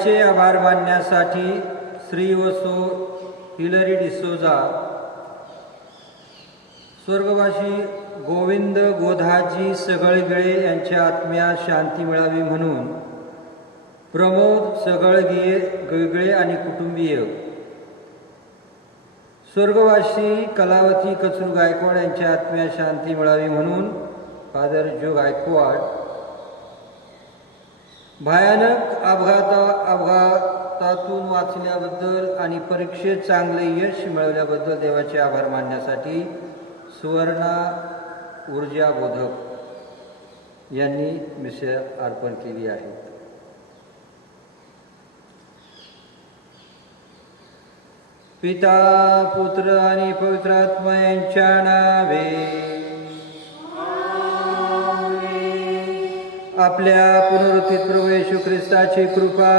देवाचे आभार मानण्यासाठी श्री व सो हिलरी डिसोजा, स्वर्गवासी गोविंद गोधाजी सगळगिळे यांच्या आत्म्यास शांती मिळावी म्हणून प्रमोद सगळगिळे आणि कुटुंबीय, स्वर्गवासी कलावती कचरू गायकवाड यांच्या आत्म्यास शांती मिळावी म्हणून फादर जो गायकवाड, भयानक अपघातातून वाचल्याबद्दल आणि परीक्षेत चांगले यश मिळवल्याबद्दल देवाचे आभार मानण्यासाठी सुवर्णा ऊर्जा बोधक यांनी मिसळ अर्पण केली आहे. पिता पुत्र आणि पवित्र आत्मा यांच्या नावे. आपल्या पुनरुत्थित प्रभू येशू ख्रिस्ताची कृपा,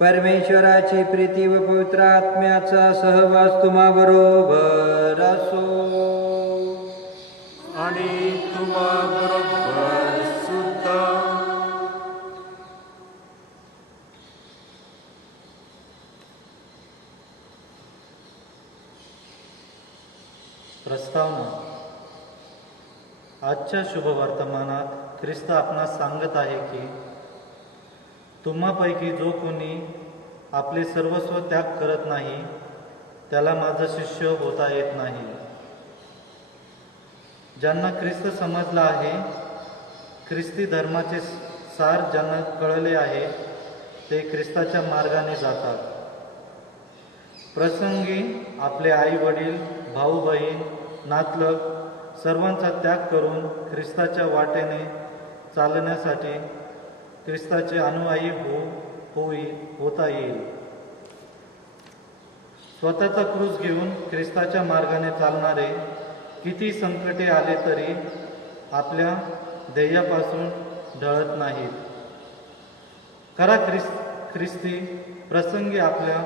परमेश्वराची प्रीती व पवित्र आत्म्याचा सहवास तुम्हाबरोबर असो. आणि तुम्हाबरोबर सुद्धा. प्रस्तावना. आजच्या शुभवर्तमानात ख्रिस्त आपणास सांगत आहे की तुम्हापैकी जो कोणी आपले सर्वस्व त्याग करत नाही त्याला माझा शिष्य होता येत नाही. ज्यांना ख्रिस्त समजला आहे, ख्रिस्ती धर्माचे सार ज्यांना कळले आहे, ते ख्रिस्ताच्या मार्गाने जातात. प्रसंगी आपले आई वडील, भाऊ बहीण, नातलग सर्वांचा त्याग करून ख्रिस्ताच्या वाटेने चालण्यासाठी ख्रिस्ताचे अनुयायी होता येईल. स्वतःचा क्रूस घेऊन ख्रिस्ताच्या मार्गाने चालणारे किती संकटे आले तरी आपल्या ध्येयापासून ढळत नाहीत. खरा ख्रिस्ती प्रसंगी आपल्या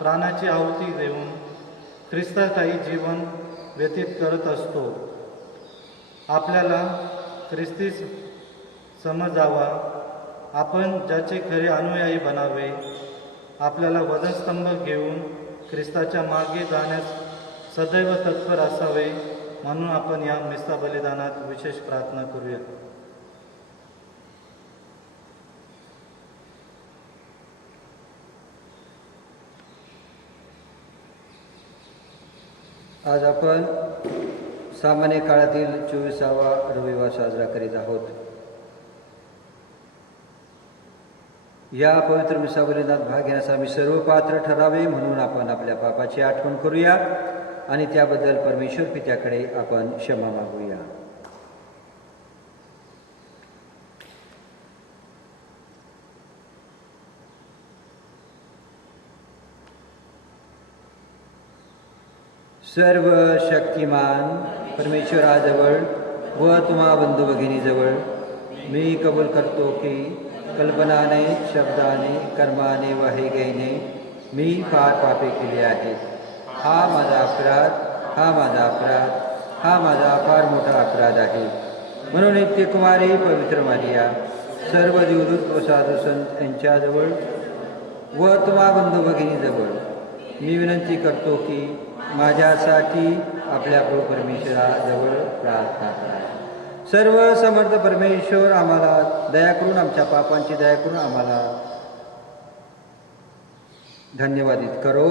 प्राणाची आहुती देऊन ख्रिस्तासाठी जीवन व्यतीत करत असतो. आपल्याला ख्रिस्ती समजावा, आपण ज्याचे खरे अनुयायी बनावे. आपल्याला वधस्तंभ घेऊन ख्रिस्ताच्या मागे जाण्यास सदैव तत्पर असावे, म्हणून आपण या मिसा बलिदानात विशेष प्रार्थना करूया. आज आपण सामान्य काळातील 24वा रविवार साजरा करीत आहोत. या पवित्र मिसा बलिदानात भाग घेण्यास आम्ही सर्व पात्र ठरावे म्हणून आपण आपल्या पापाची आठवण करूया आणि त्याबद्दल परमेश्वर पित्याकडे आपण क्षमा मागूया. सर्व शक्तिमान परमेश्वराजवळ व तुम्हा बंधू भगिनीजवळ मी कबूल करतो की कल्पनाने, शब्दाने, कर्माने व हेगेने मी फार पापे केली आहेत. हा माझा अपराध, हा माझा फार मोठा अपराध आहे. म्हणून नित्यकुमारी पवित्र मारिया, सर्व देवदूत व साधू संत यांच्याजवळ व तुम्हा बंधू भगिनीजवळ मी विनंती करतो की माझ्यासाठी आपल्या प्रभू परमेश्वराजवळ प्रार्थना करा. सर्व समर्थ परमेश्वर आम्हाला दया करून, आमच्या पापांची दया करून आम्हाला धन्यवादित करो.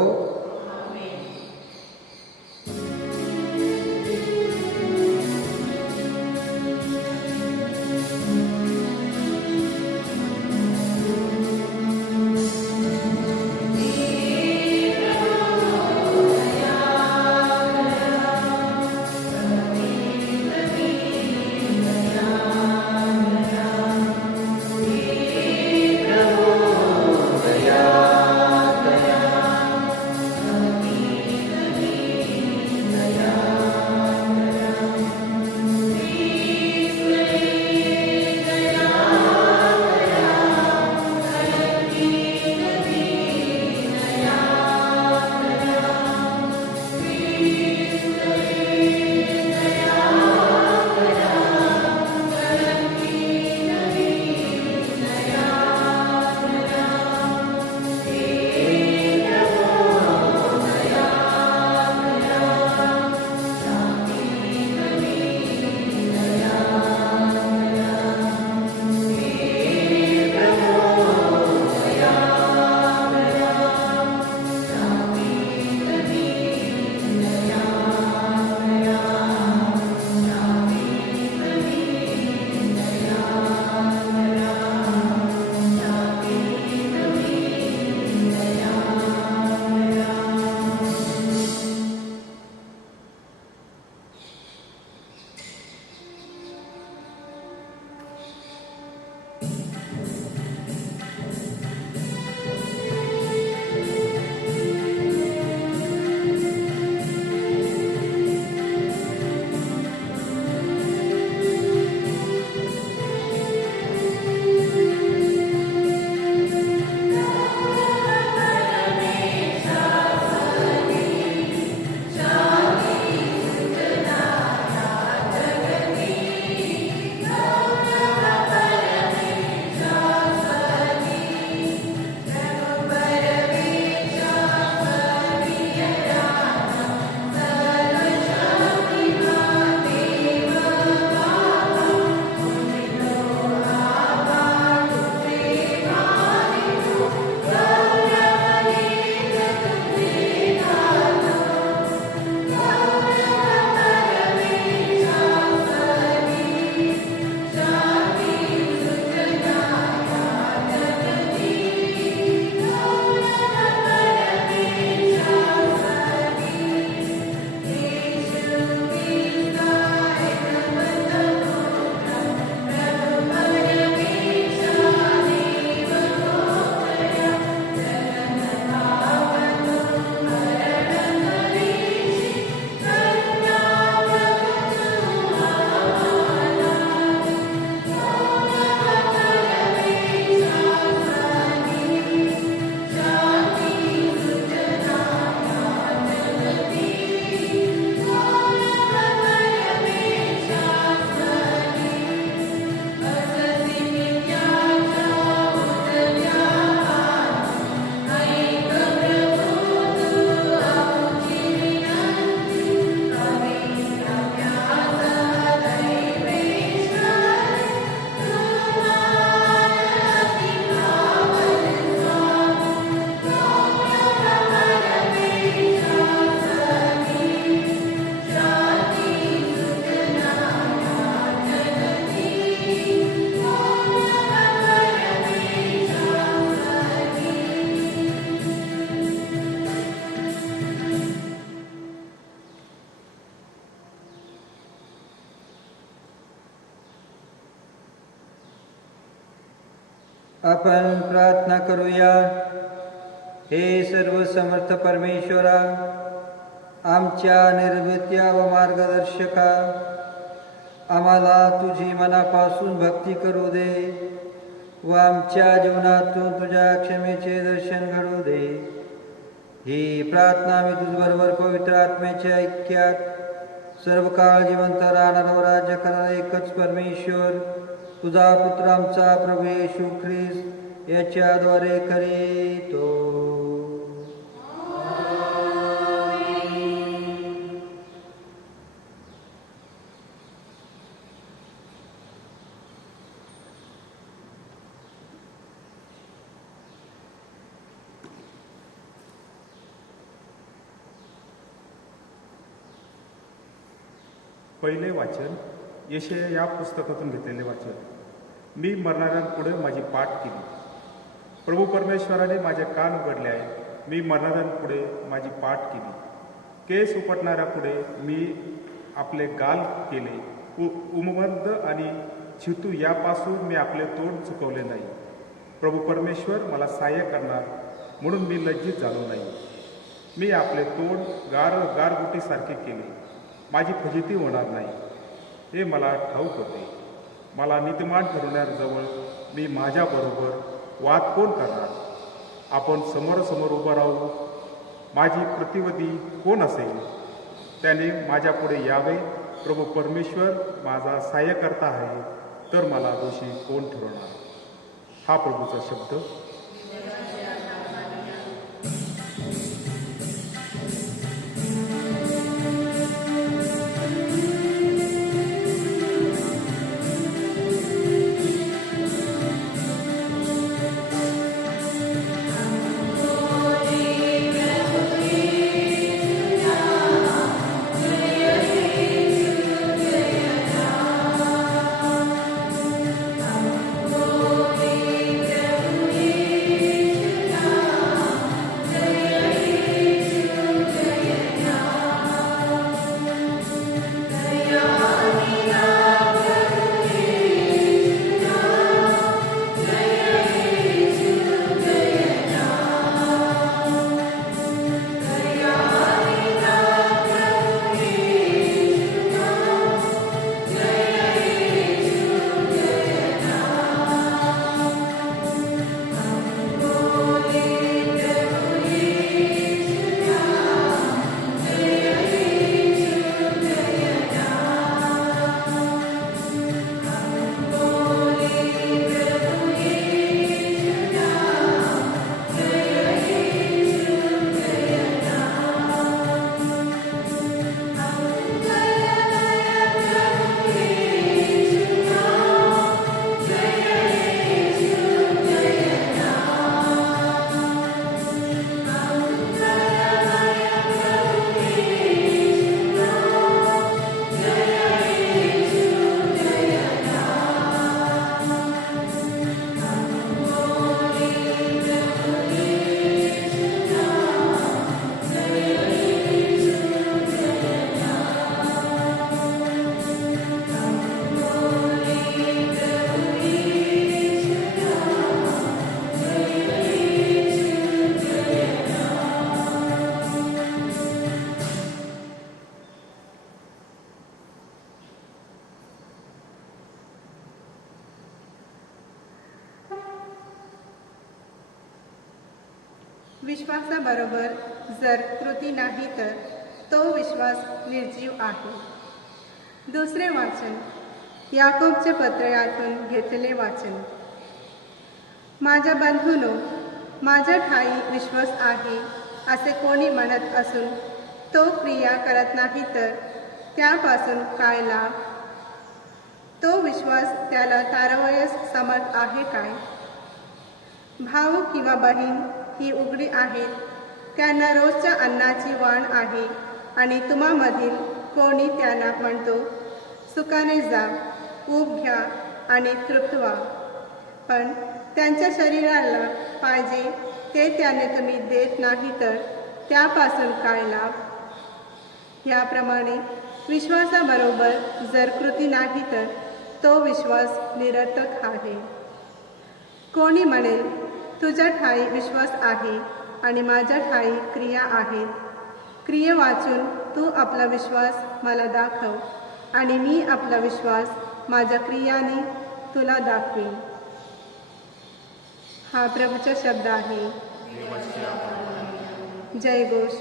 आपण प्रार्थना करूया. हे सर्व समर्थ परमेश्वरा, आमच्या निर्भीत्या व मार्गदर्शका, आम्हाला तुझी मनापासून भक्ती करू दे व आमच्या जीवनातून तुझ्या क्षमेचे दर्शन घडू दे. ही प्रार्थना मी तुझबरोबर पवित्र आत्म्याच्या ऐक्यात सर्व काळ जिवंत राहणारा व राज्य करणारा एकच परमेश्वर, तुझा पुत्र आमचा प्रभू येशू ख्रिस्त याच्याद्वारे करीतो. पहिले वाचन यशया या पुस्तकातून घेतलेले वाचन. मी मरणाऱ्यांपुढे माझी पाठ केली. प्रभू परमेश्वराने माझे कान उघडले आहे. मी मरणाऱ्यांपुढे माझी पाठ केली. केस उपटणाऱ्यापुढे मी आपले गाल केले. उमवंत आणि छितू यापासून मी आपले तोंड चुकवले नाही. प्रभू परमेश्वर मला सहाय्य करणार म्हणून मी लज्जित झालो नाही. मी आपले तोंड गारगुटीसारखे केले. माझी फजिती होणार नाही हे मला ठाऊक होते. मला नीतिमान ठरवण्याजवळ मी माझ्याबरोबर वाद कोण करणार? आपण समोरासमोर उभं राहू. माझी प्रतिवादी कोण असेल? त्याने माझ्यापुढे यावे. प्रभू परमेश्वर माझा सहाय्यकर्ता आहे, तर मला दोषी कोण ठरवणार? हा प्रभूचा शब्द. विश्वासाबरोबर जर कृती नाही तर तो विश्वास निर्जीव आहे. दुसरे वाचन याकोबचे पत्र यातून घेतलेले वाचन. माझ्या बंधूनो, माझ्या ठाई विश्वास आहे असे कोणी म्हणत असून तो क्रिया करत नाही तर त्यापासून काय लाभ? तो विश्वास त्याला तारवयास समर्थ आहे काय? भाऊ किंवा बहीण ही उघडी आहेत, त्यांना रोजच्या अन्नाची वाण आहे आणि तुम्हामधील कोणी त्यांना म्हणतो, सुखाने जा, ऊब घ्या आणि तृप्त व्हा. पण त्यांच्या शरीराला पाहिजे ते त्याने तुम्ही देत नाही तर त्यापासून काय लाभ? याप्रमाणे विश्वासाबरोबर जर कृती नाही तर तो विश्वास निरर्थक आहे. कोणी म्हणेल, तुझ्या ठाई विश्वास आहे आणि माझ्या ठाई क्रिया आहेत. क्रिये वाचून तू आपला विश्वास मला दाखव आणि मी आपला विश्वास माझ्या क्रियाने तुला दाखवीन. हा प्रभूचा शब्द आहे. जय घोष.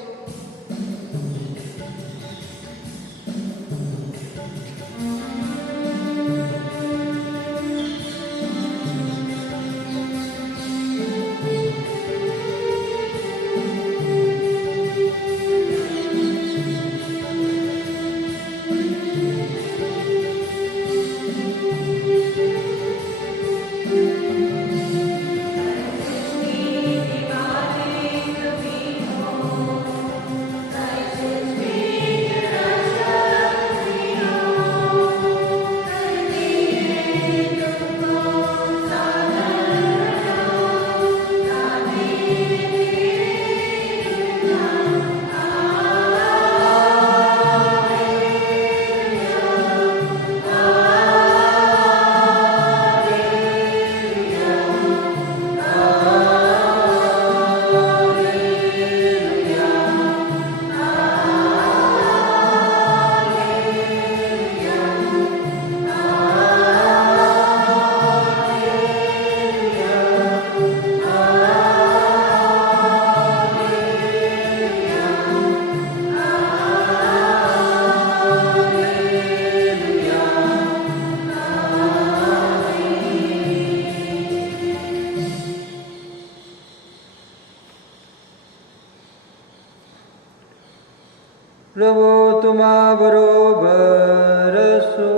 प्रभो तुम्हा बरोबर असो.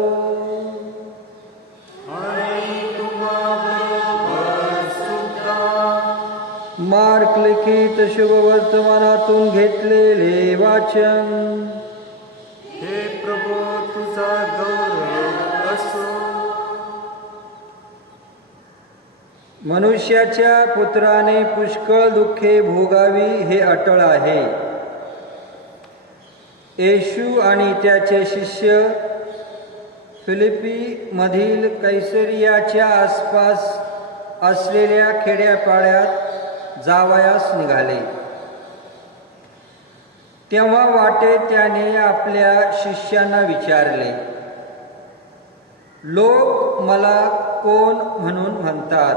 मार्क लिखित शुभ वर्तमानातून घेतलेले वाचन. हे प्रभो तुझा गौरव असो. मनुष्याच्या पुत्राने पुष्कळ दुःखे भोगावी हे अटळ आहे. येशू आणि त्याचे शिष्य फिलिपी मधील कैसरियाच्या आसपास असलेल्या खेड्यापाड्यात जावयास निघाले. तेव्हा वाटेत त्याने आपल्या शिष्यांना विचारले, लोक मला कोण म्हणून म्हणतात?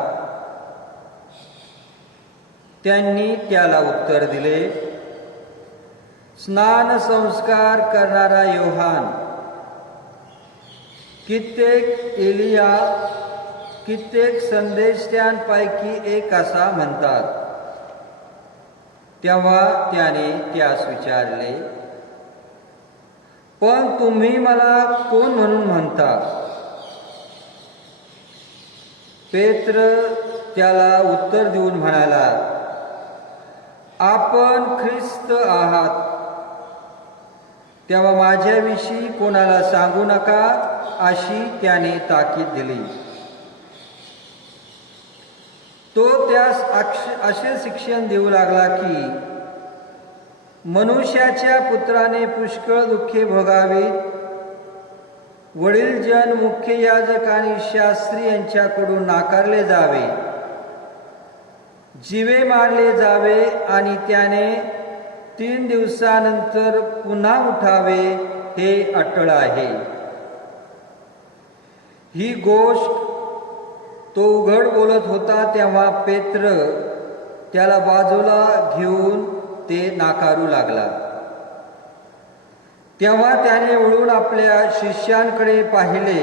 त्यांनी त्याला उत्तर दिले, स्नान संस्कार करणारा योहान, कित्येक एलिया, कित्येक संदेशत्यांपैकी एक असा म्हणतात. तेव्हा त्याने त्यास विचारले, पण तुम्ही मला कोण म्हणून म्हणता? पेत्र त्याला उत्तर देऊन म्हणाला, आपण ख्रिस्त आहात. तेव्हा माझ्याविषयी कोणाला सांगू नका अशी त्याने ताकीद दिली. तो त्यास असे शिक्षण देऊ लागला की मनुष्याच्या पुत्राने पुष्कळ दुःखे भोगावीत, वडीलजन, मुख्य याजक आणि शास्त्री यांच्याकडून नाकारले जावे, जीवे मारले जावे आणि त्याने 3 दिवसानंतर पुन्हा उठावे हे अटळ आहे. ही गोष्ट तो उघड बोलत होता तेव्हा पेत्र त्याला बाजूला घेऊन ते नाकारू लागला. तेव्हा त्याने वळून आपल्या शिष्यांकडे पाहिले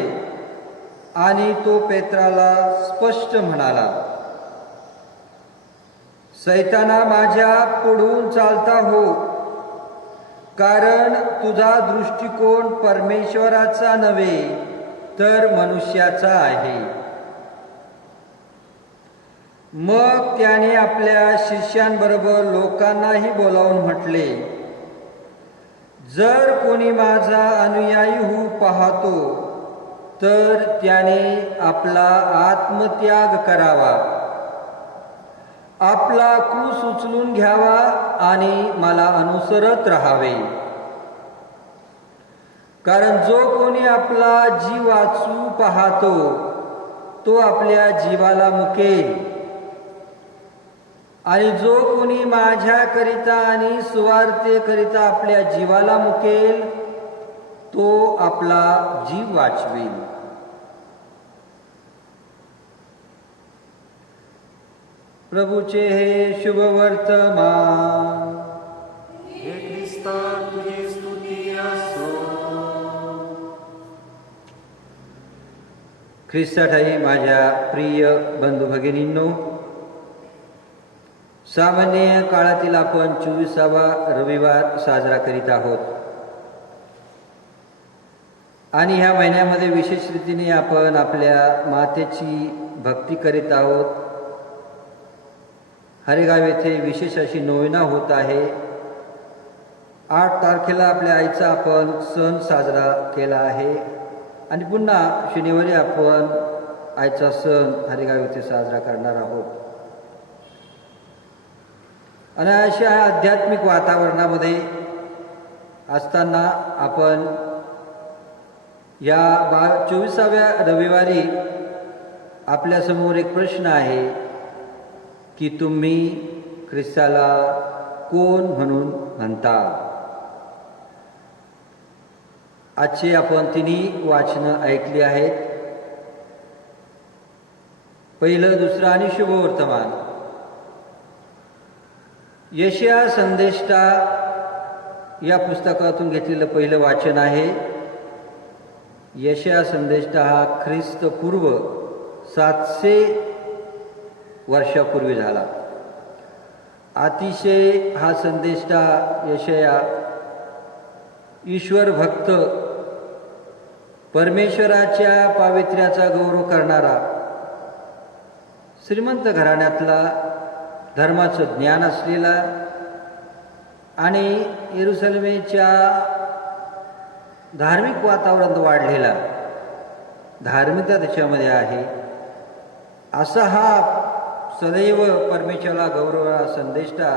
आणि तो पेत्राला स्पष्ट म्हणाला, सैताना, माझ्या पुढून चालता हो, कारण तुझा दृष्टिकोन परमेश्वराचा नव्हे तर मनुष्याचा आहे. मग त्याने आपल्या शिष्यांबरोबर लोकांनाही बोलावून म्हटले, जर कोणी माझा अनुयायी होऊ पाहतो तर त्याने आपला आत्मत्याग करावा, आपला क्रूस उचलून घ्यावा आणि मला अनुसरत राहावे. कारण जो कोणी आपला जीव वाचू पाहतो तो आपल्या जीवाला मुकेल, आणि जो कोणी माझ्याकरिता आणि सुवार्तेकरिता आपल्या जीवाला मुकेल तो आपला जीव वाचवेल. प्रभूचे हे शुभ वर्तमान. हे ख्रिस्ता तुझी स्तुती असो. ख्रिस्ताठाई माझ्या प्रिय बंधू भगिनींनो, सामान्य काळातील आपण 24वा रविवार साजरा करीत आहोत आणि ह्या महिन्यामध्ये विशेष रीतीने आपण आपल्या मातेची भक्ती करीत आहोत. हरेगाव येथे विशेष अशी नोवेना होत आहे. 8 तारखेला आपल्या आईचा आपण सण साजरा केला आहे आणि पुन्हा शनिवारी आपण आईचा सण हरेगाव येथे साजरा करणार आहोत. आणि अशा आध्यात्मिक वातावरणामध्ये असताना आपण या 24व्या रविवारी आपल्यासमोर एक प्रश्न आहे की तुम्ही ख्रिस्ताला कोण म्हणून म्हणता. आजचे आपण तिन्ही वाचनं ऐकली आहेत. पहिलं, दुसरं आणि शुभवर्तमान. यशया संदेष्टा या पुस्तकातून घेतलेलं पहिलं वाचन आहे. यशया संदेष्टा हा ख्रिस्त पूर्व 700 वर्षापूर्वी झाला. अतिशय हा संदेष्टा यशया ईश्वर भक्त, परमेश्वराच्या पावित्र्याचा गौरव करणारा, श्रीमंत घराण्यातला, धर्माचं ज्ञान असलेला आणि येरुसलेमेच्या धार्मिक वातावरणात वाढलेला, धार्मिकता त्याच्यामध्ये आहे, असा हा सदैव परमेश्वराला गौरवणारा संदेष्टा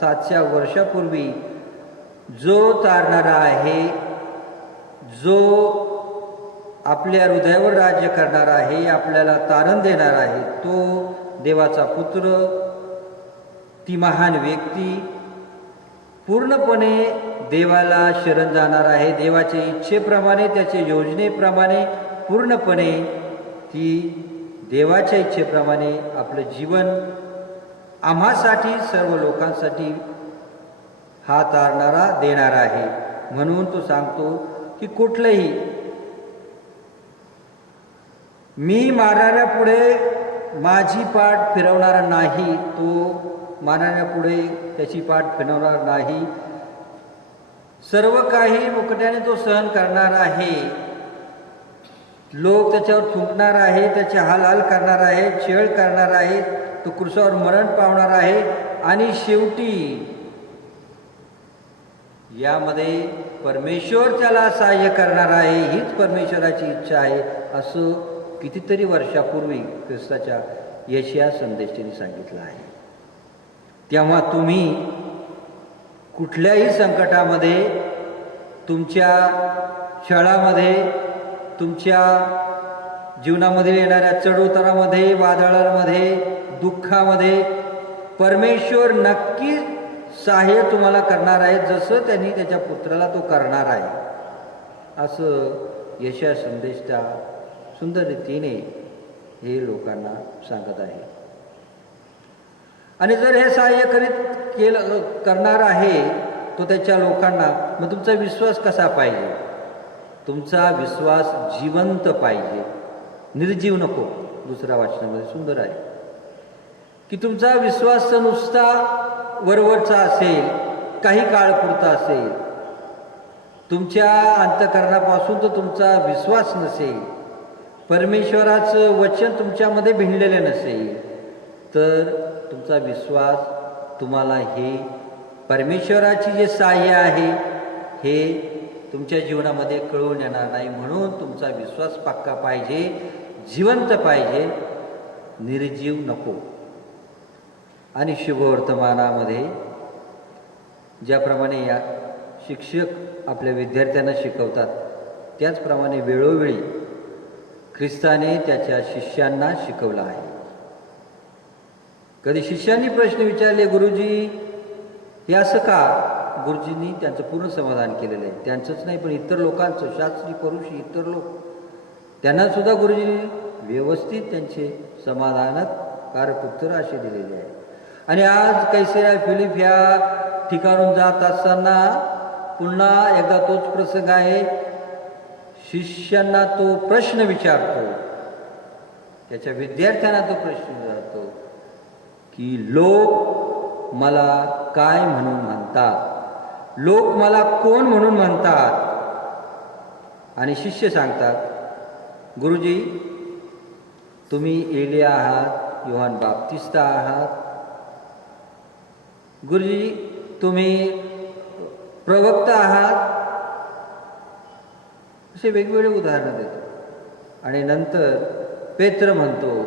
700 वर्षापूर्वी जो तारणारा आहे, जो आपल्या हृदयावर राज्य करणारा आहे, आपल्याला तारण देणार आहे, तो देवाचा पुत्र, ती महान व्यक्ती, पूर्णपणे देवाला शरण जाणार आहे. देवाच्या इच्छेप्रमाणे, त्याच्या योजनेप्रमाणे पूर्णपणे ती देवाच्या इच्छेप्रमाणे आपलं जीवन आम्हासाठी, सर्व लोकांसाठी हा तारणारा देणार आहे. म्हणून तो सांगतो की कुठलंही मी मारणाऱ्या पुढे माझी पाठ फिरवणारा नाही, तो मारणाऱ्या पुढे त्याची पाठ फिरवणार नाही. सर्व काही मुकट्याने तो सहन करणार आहे. लोक त्याच्यावर थुंकणार आहे, त्याचे हाल करणार आहे, छळ करणार आहे, तो क्रूसावर मरण पावणार आहे आणि शेवटी यामध्ये परमेश्वर त्याला सहाय्य करणार आहे. हीच परमेश्वराची इच्छा आहे, असं कितीतरी वर्षापूर्वी ख्रिस्ताच्या यशया संदेशाने सांगितलं आहे. तेव्हा तुम्ही कुठल्याही संकटामध्ये, तुमच्या छळामध्ये, तुमच्या जीवनामध्ये येणाऱ्या चढउतारामध्ये, वादळांमध्ये, दुःखामध्ये परमेश्वर नक्की सहाय्य तुम्हाला करणार आहे, जसं त्यांनी त्याच्या पुत्राला तो करणार आहे, असं यशया संदेष्टा सुंदर रीतीने हे लोकांना सांगत आहे. आणि जर हे सहाय्य करणार आहे तो त्याच्या लोकांना, मग तुमचा विश्वास कसा पाहिजे? तुमचा विश्वास जिवंत पाहिजे, निर्जीव नको. दुसऱ्या वाचनामध्ये सुंदर आहे की तुमचा विश्वास नुसता वरवरचा असेल, काही काळपुरता असेल, तुमच्या अंतःकरणापासून तो तुमचा विश्वास नसेल, परमेश्वराचं वचन तुमच्यामध्ये भिनलेले नसेल, तर तुमचा विश्वास तुम्हाला हे परमेश्वराची जे सहाय्य आहे हे तुमच्या जीवनामध्ये कळून येणार नाही. म्हणून तुमचा विश्वास पक्का पाहिजे, जिवंत पाहिजे, निर्जीव नको. आणि शुभवर्तमानामध्ये ज्याप्रमाणे या शिक्षक आपल्या विद्यार्थ्यांना शिकवतात, त्याचप्रमाणे वेळोवेळी ख्रिस्ताने त्याच्या शिष्यांना शिकवलं आहे. कधी शिष्यांनी प्रश्न विचारले, गुरुजी हे असं का? गुरुजींनी त्यांचं पूर्ण समाधान केलेलं आहे. त्यांचंच नाही पण इतर लोकांचं, शास्त्री परुषी इतर लोक, त्यांना सुद्धा गुरुजींनी व्यवस्थित त्यांचे समाधानकारक उत्तर असे दिलेले आहे. आणि आज कैसरिया फिलिप ह्या ठिकाणून जात असताना पुन्हा एकदा तोच प्रसंग आहे. शिष्यांना तो प्रश्न विचारतो, त्याच्या विद्यार्थ्यांना तो प्रश्न विचारतो की लोक मला काय म्हणून म्हणतात, लोक मला कोण म्हणून म्हणतात? आणि शिष्य सांगतात, गुरुजी तुम्ही एलिया आहात, योहान बाप्तिस्ता आहात, गुरुजी तुम्ही प्रवक्ता आहात, असे वेगवेगळे उदाहरणं देतो. आणि नंतर पेत्र म्हणतो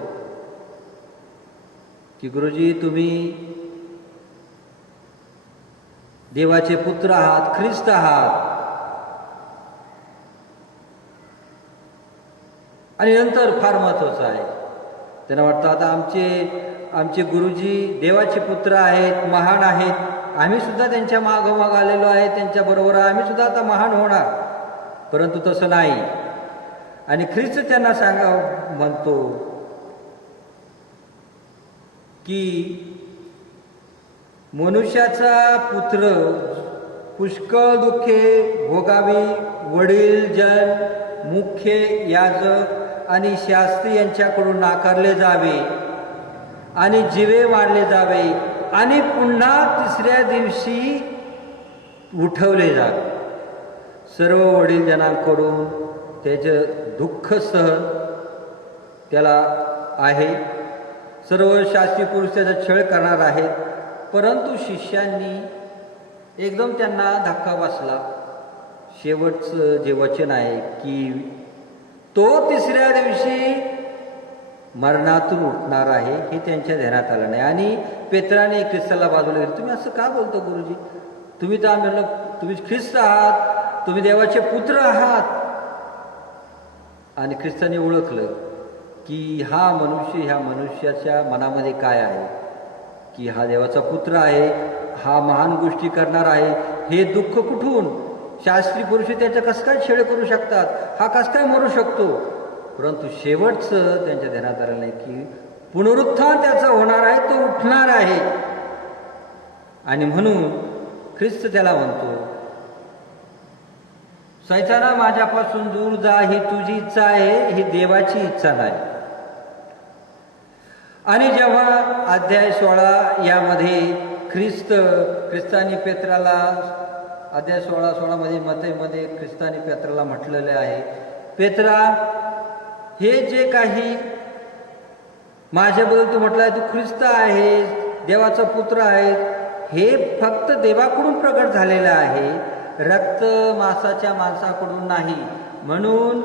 की गुरुजी तुम्ही देवाचे पुत्र आहात, ख्रिस्त आहात. आणि नंतर फार महत्वाचं आहे, त्यांना वाटतं आता आमचे गुरुजी देवाचे पुत्र आहेत, महान आहेत, आम्ही सुद्धा त्यांच्या मागोमाग आलेलो आहे, त्यांच्याबरोबर आम्ही सुद्धा आता महान होणार. परंतु तसं नाही. आणि ख्रिस्त त्यांना म्हणतो की मनुष्याचा पुत्र पुष्कळ दुःखे भोगावी, वडीलजन, मुख्य याजक आणि शास्त्री यांच्याकडून नाकारले जावे आणि जिवे मारले जावे आणि पुन्हा तिसऱ्या दिवशी उठवले जावे. सर्व वडीलजनांकडून त्याचं दुःख सहन त्याला आहे. सर्व शास्त्री पुरुष त्याचा छळ करणार आहेत. परंतु शिष्यांनी एकदम त्यांना धक्का बसला. शेवटचं जे वचन आहे की तो तिसऱ्या दिवशी मरणातून उठणार आहे, हे त्यांच्या ध्यानात आलं नाही. आणि पेत्राने ख्रिस्ताला बाजूला घेतलं, तुम्ही असं का बोलतो गुरुजी? तुम्ही तर आम्ही तुम्ही ख्रिस्त आहात, तुम्ही देवाचे पुत्र आहात. आणि ख्रिस्ताने ओळखलं की हा मनुष्य, ह्या मनुष्याच्या मनामध्ये काय आहे, की हा देवाचा पुत्र आहे, हा महान गोष्टी करणार आहे. हे दुःख कुठून? शास्त्री पुरुष त्याचं कसं काय छेड करू शकतात, हा कसं काय मरू शकतो? परंतु शेवटचं त्यांच्या ध्यानात आलं नाही की पुनरुत्थान त्याचा होणार आहे, तो उठणार आहे. आणि म्हणून ख्रिस्त त्याला म्हणतो, सैताना माझ्यापासून दूर जा, ही तुझी इच्छा आहे, ही देवाची इच्छा नाही. आणि जेव्हा अध्याय 16 यामध्ये ख्रिस्तानी पेत्राला अध्याय 16 मध्ये ख्रिस्तानी पेत्राला म्हटलेले आहे, पेत्रा हे जे काही माझ्याबद्दल तू म्हटलं आहे, तू ख्रिस्त आहे, देवाचा पुत्र आहे, हे फक्त देवाकडून प्रगट झालेलं आहे, रक्त मांसाच्या माणसाकडून नाही. म्हणून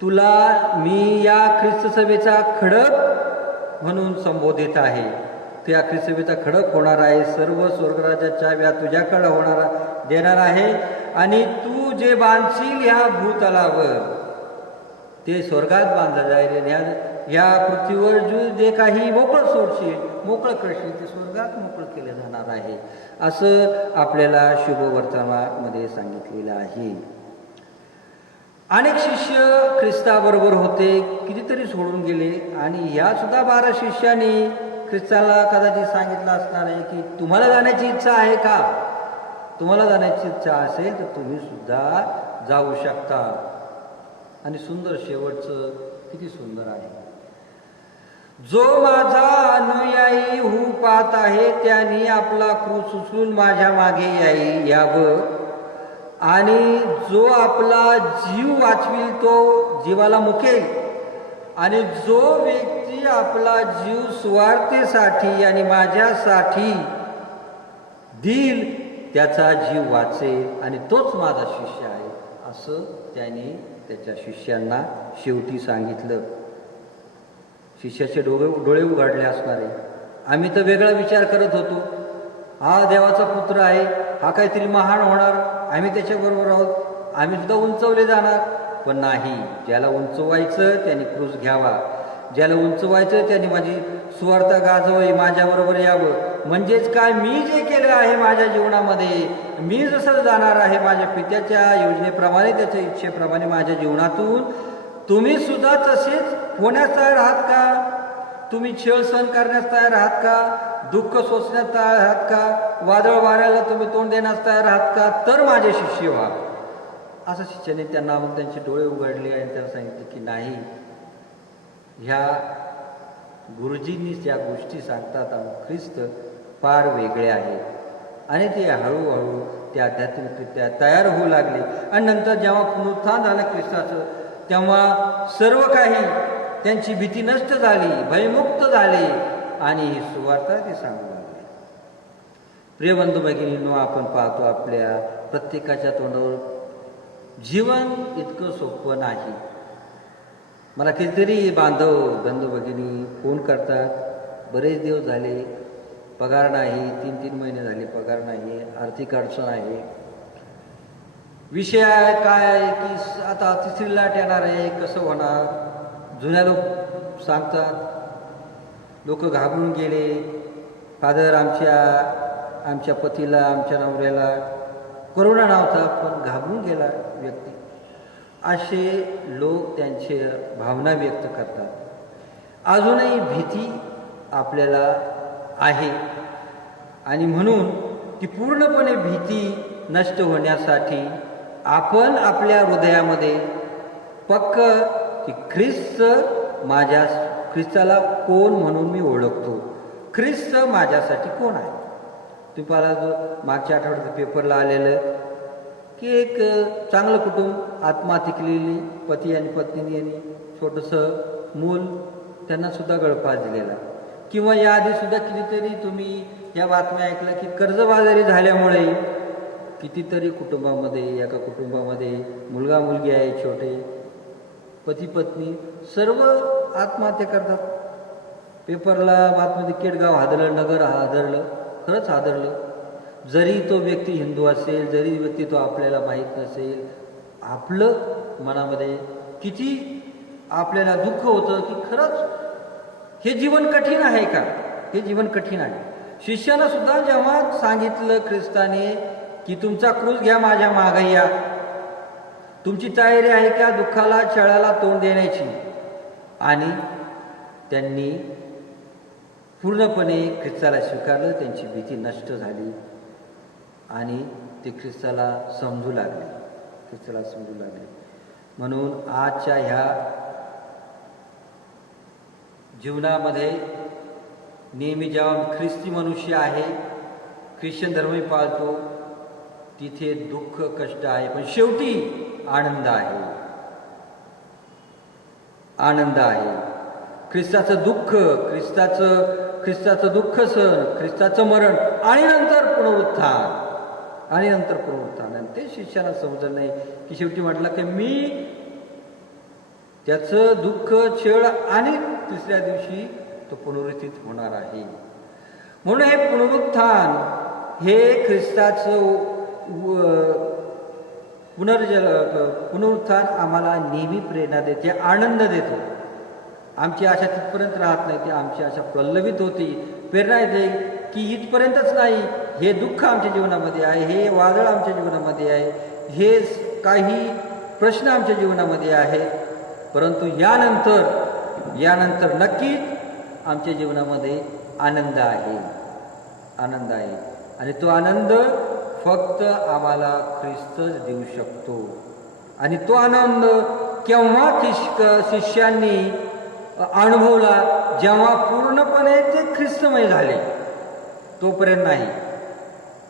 तुला मी या ख्रिस्त सभेचा खडक म्हणून संबोधित आहे. त्या ख्रिस्त सभेचा खडक होणार आहे. सर्व स्वर्गराज्याच्या चाव्या तुझ्याकडे देणार आहे. आणि तू जे बांधशील ह्या भूतलावर ते स्वर्गात बांधलं जाईल. ह्या पृथ्वीवर जे काही मोकळं सोडशील, मोकळं करशील, ते स्वर्गात मोकळं केलं जाणार आहे, असं आपल्याला शुभवर्तमानामध्ये सांगितलेलं आहे. अनेक शिष्य ख्रिस्ताबरोबर होते, कितीतरी सोडून गेले. आणि ह्या सुद्धा 12 शिष्यांनी ख्रिस्ताला कदाचित सांगितलं असणार आहे की तुम्हाला जाण्याची इच्छा आहे का? तुम्हाला जाण्याची इच्छा असेल तर तुम्ही सुद्धा जाऊ शकता. आणि सुंदर शेवटचं किती सुंदर आहे, जो माझा अनुयायी होऊ पाहत आहे त्याने आपला क्रूस उचलून माझ्या मागे यावं. आणि जो आपला जीव वाचविल तो जीवाला मुकेल. आणि जो व्यक्ती आपला जीव सुवार्तेसाठी आणि माझ्यासाठी देईल त्याचा जीव वाचेल. आणि तोच माझा शिष्य आहे, असं त्याने त्याच्या शिष्यांना शेवटी सांगितलं. शिष्याचे डोळे उघडले असणारे. आम्ही तर वेगळा विचार करत होतो, हा देवाचा पुत्र आहे, हा काहीतरी महान होणार, आम्ही त्याच्याबरोबर आहोत, आम्ही सुद्धा उंचवले जाणार. पण नाही, ज्याला उंचवायचं त्याने क्रूस घ्यावा, ज्याला उंचवायचं त्याने माझी सुवार्ता गाजवावी, माझ्याबरोबर यावं. म्हणजेच काय, मी जे केलं आहे माझ्या जीवनामध्ये, मी जसं जाणार आहे माझ्या पित्याच्या योजनेप्रमाणे, त्याच्या इच्छेप्रमाणे माझ्या जीवनातून, तुम्ही सुद्धा तसेच होण्यास तयार आहात का? तुम्ही छळ सहन करण्यास तयार आहात का? दुःख सोसण्यास तयार आहात का? वादळ वाऱ्याला तुम्ही तोंड देण्यास तयार आहात का? तर माझे शिष्य व्हा. असं शिष्याने त्यांना मग त्यांचे डोळे उघडले आणि त्यांना सांगितले की नाही, ह्या गुरुजींनीच या गोष्टी सांगतात आणि ख्रिस्त फार वेगळे आहे. आणि ते हळूहळू ते आध्यात्मिकरित्या तयार होऊ लागले. आणि नंतर जेव्हा पुनरुत्थान झालं ख्रिस्ताचं, तेव्हा सर्व काही त्यांची भीती नष्ट झाली, भयमुक्त झाले आणि ही सुवार्ता ते सांगू लागले. प्रिय बंधू भगिनींनो, आपण पाहतो आपल्या प्रत्येकाच्या तोंडावर जीवन इतकं सोपं नाही. मला कितीतरी बांधव बंधू भगिनी फोन करतात, बरेच दिवस झाले पगार नाही, 3-3 महिने झाले पगार नाही, आर्थिक अडचण आहे. विषय काय आहे की आता तिसरी लाट येणार आहे, कसं होणार. जुन्या लोक सांगतात, लोक घाबरून गेले. फादर, आमच्या पतीला, आमच्या नवऱ्याला कोरोना नव्हता पण घाबरून गेला व्यक्ती. असे लोक त्यांचे भावना व्यक्त करतात. अजूनही भीती आपल्याला आहे आणि म्हणून ती पूर्णपणे भीती नष्ट होण्यासाठी आपण आपल्या हृदयामध्ये पक्क की ख्रिस्ताला कोण म्हणून मी ओळखतो, ख्रिस्त माझ्यासाठी कोण आहे. तुम्ही पाहिला मागच्या आठवड्यात पेपरला आलेलं की एक चांगलं कुटुंब, आत्महत्या केलेली पती आणि पत्नी यांनी छोटंसं मूल, त्यांना सुद्धा गळफास दिलेला. किंवा याआधी सुद्धा कितीतरी तुम्ही या बातम्या ऐकल्या की कर्जबाजारी झाल्यामुळे कितीतरी कुटुंबामध्ये, एका कुटुंबामध्ये मुलगा मुलगी आहे छोटे, पती पत्नी सर्व आत्महत्या करतात. पेपरला बातमीमध्ये केडगाव हादरलं, नगर हादरलं, खरंच हादरलं. जरी तो व्यक्ती हिंदू असेल, जरी व्यक्ती तो आपल्याला माहीत नसेल, आपलं मनामध्ये किती आपल्याला दुःख होतं की खरंच हे जीवन कठीण आहे का? हे जीवन कठीण आहे. शिष्यानं सुद्धा जेव्हा सांगितलं ख्रिस्ताने की तुमचा क्रूस घ्या, माझ्या मागे या, तुमची तयारी आहे का दुःखाला, छळाला तोंड देण्याची, आणि त्यांनी पूर्णपणे ख्रिस्ताला स्वीकारलं. त्यांची भीती नष्ट झाली आणि ते ख्रिस्ताला समजू लागले, ख्रिस्ताला समजू लागले. म्हणून आजच्या ह्या जीवनामध्ये नेहमी जेव्हा ख्रिस्ती मनुष्य आहे, ख्रिश्चन धर्मही पाळतो, तिथे दुःख कष्ट आहे, पण शेवटी आनंद आहे. आनंद आहे. ख्रिस्ताचं दुःख, ख्रिस्ताचं दुःख सण, ख्रिस्ताचं मरण आणि नंतर पुनरुत्थान, आणि नंतर पुनरुत्थान. आणि ते शिष्याला समजलं नाही की शेवटी म्हटलं की मी त्याचं दुःख, छळ आणि तिसऱ्या दिवशी तो पुनरुत्थित होणार आहे. म्हणून हे पुनरुत्थान, हे ख्रिस्ताचं पुनरुत्थान आम्हाला नेहमी प्रेरणा देते, आनंद देतो. आमची आशा तिथपर्यंत राहत नाही, ती आमची आशा प्रलंबित होती, प्रेरणा येते की इथपर्यंतच नाही, हे दुःख आमच्या जीवनामध्ये आहे, हे वादळ आमच्या जीवनामध्ये आहे, हे काही प्रश्न आमच्या जीवनामध्ये आहेत, परंतु यानंतर नक्कीच आमच्या जीवनामध्ये आनंद आहे, आनंद आहे. आणि तो आनंद फक्त आम्हाला ख्रिस्तच देऊ शकतो. आणि तो आनंद केव्हा शिष्यांनी अनुभवला, जेव्हा पूर्णपणे ते ख्रिस्तमय झाले, तोपर्यंत नाही.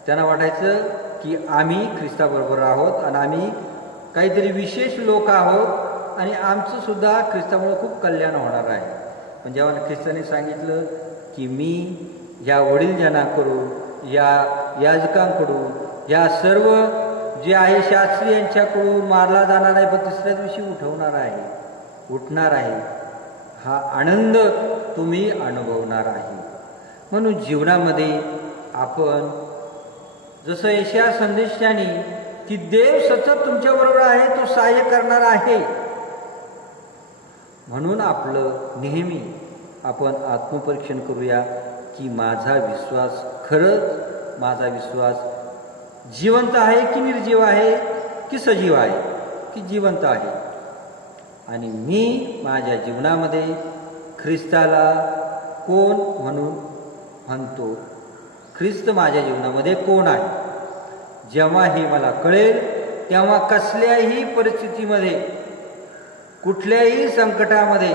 त्यांना वाटायचं की आम्ही ख्रिस्ताबरोबर आहोत आणि आम्ही काहीतरी विशेष लोक आहोत आणि आमचं सुद्धा ख्रिस्तामुळे खूप कल्याण होणार आहे. पण जेव्हा ख्रिस्ताने सांगितलं की मी या वडीलजनाकडून, या याजकांकडून, या सर्व जे आहे शास्त्री यांच्याकडून मारला जाणार आहे, पण तिसऱ्या दिवशी उठणार आहे, हा आनंद तुम्ही अनुभवणार आहे. म्हणून जीवनामध्ये आपण जसं यशाया संदेशाने की देव सतत तुमच्याबरोबर आहे, तो सहाय्य करणार आहे. म्हणून आपलं नेहमी आपण आत्मपरीक्षण करूया की माझा विश्वास खरंच, माझा विश्वास जिवंत आहे की निर्जीव आहे की सजीव आहे की जिवंत आहे. आणि मी माझ्या जीवनामध्ये ख्रिस्ताला कोण म्हणून म्हणतो, ख्रिस्त माझ्या जीवनामध्ये कोण आहे. जेव्हा हे मला कळेल तेव्हा कसल्याही परिस्थितीमध्ये, कुठल्याही संकटामध्ये,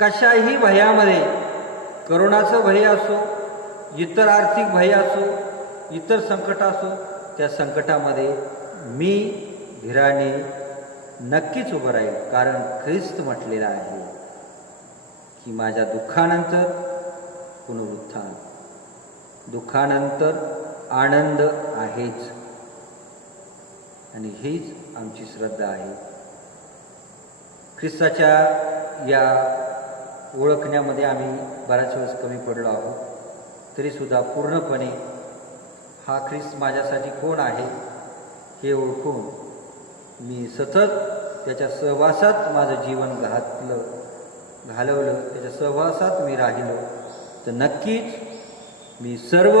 कशाही भयामध्ये, करोनाचं भय असो, इतर आर्थिक भय असो, इतर संकट असो, त्या संकटामध्ये मी धीराने नक्कीच उभं राहील. कारण ख्रिस्त म्हटलेला आहे की माझ्या दुःखानंतर पुनरुत्थान, दुःखानंतर आनंद आहेच. आणि हीच आमची श्रद्धा आहे. ख्रिस्ताच्या या ओळखण्यामध्ये आम्ही बऱ्याच वेळेस कमी पडलो आहोत. तरीसुद्धा पूर्णपणे हा ख्रिस्त माझ्यासाठी कोण आहे हे ओळखून मी सतत त्याच्या सहवासात माझं जीवन घालवलं, त्याच्या सहवासात मी राहिलो, तर नक्कीच मी सर्व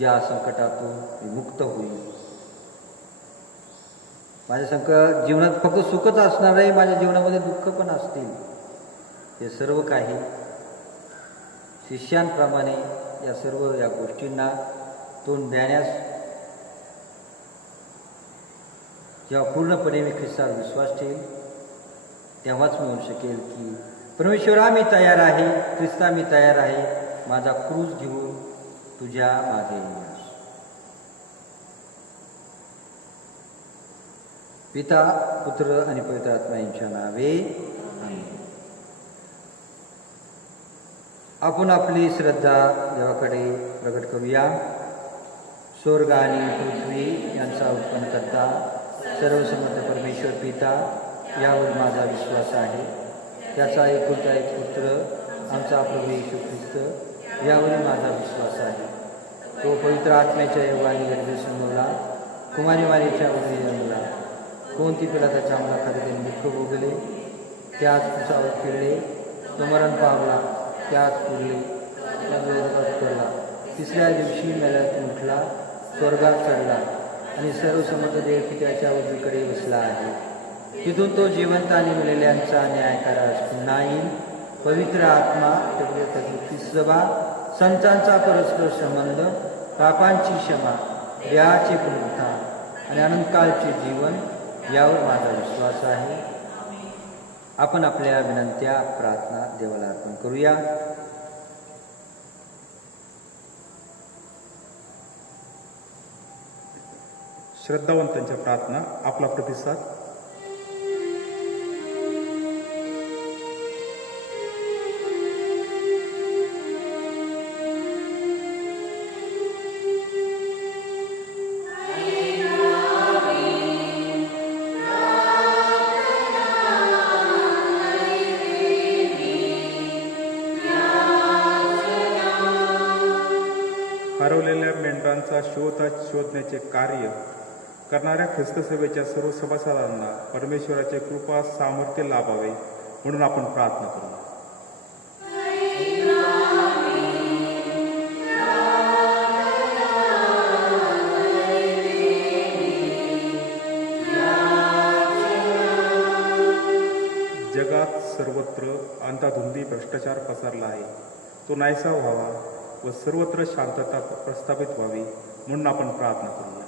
या संकटातून विमुक्त होईल. माझ्या जीवनात फक्त सुखच असणार आहे, माझ्या जीवनामध्ये दुःख पण असतील. हे सर्व काही शिष्यांप्रमाणे या सर्व या गोष्टींना तोंड देण्यास जेव्हा पूर्णपणे मी ख्रिस्तावर विश्वास ठेवेल तेव्हाच मी म्हणू शकेल की परमेश्वरा मी तयार आहे, ख्रिस्ता मी तयार आहे, माझा क्रूस घेऊन तुझ्या मागे येण्यास. पिता, पुत्र आणि पवित्र आत्मा यांच्या नावे आमेन. आपण आपली श्रद्धा देवाकडे प्रकट करूया. स्वर्ग आणि पृथ्वी यांचा उत्पन्न करता सर्वसमर्थ परमेश्वर पिता, यावर माझा विश्वास आहे. त्याचा एकुलता एक पुत्र आमचा प्रभू येशू ख्रिस्त, यावर माझा विश्वास आहे. तो पवित्र आत्म्याच्या योगाने गर्भे जन्मला, कुमारी मारीच्या उदरी जन्मला, कोणती पिलाताच्या अंगाखाली त्यांनी दुःख भोगले, त्याच कुसावर खेळले, तो मरण पावला, त्याच पुरले, पडला, तिसऱ्या दिवशी मेल्यातून उठला, स्वर्गात चढला आणि सर्वसमर्थ देव पित्याच्या उजवीकडे बसला आहे. तिथून तो जिवंत आणि मेलेल्यांचा न्याय करास पुन्हा येईल. पवित्र आत्मा, पवित्र सभा, संतांचा परस्पर संबंध, पापांची क्षमा, देहाचे पुनरुत्थान आणि अनंतकाळचे जीवन, यावर माझा विश्वास आहे. आपण आपल्या विनंत्या, प्रार्थना देवाला अर्पण करूया. श्रद्धावंतांच्या प्रार्थना, आपला प्रतिसाद. हरवलेल्या मेंढरांचा शोधण्याचे कार्य करणाऱ्या ख्रिस्त सेवेच्या सर्व सभासदांना परमेश्वराचे कृपा सामर्थ्य लाभावे म्हणून आपण प्रार्थना करू. जगात सर्वत्र अंधाधुंदी भ्रष्टाचार पसरला आहे. तो नाहीसा व्हावा व सर्वत्र शांतता प्रस्थापित व्हावी म्हणून आपण प्रार्थना करूया.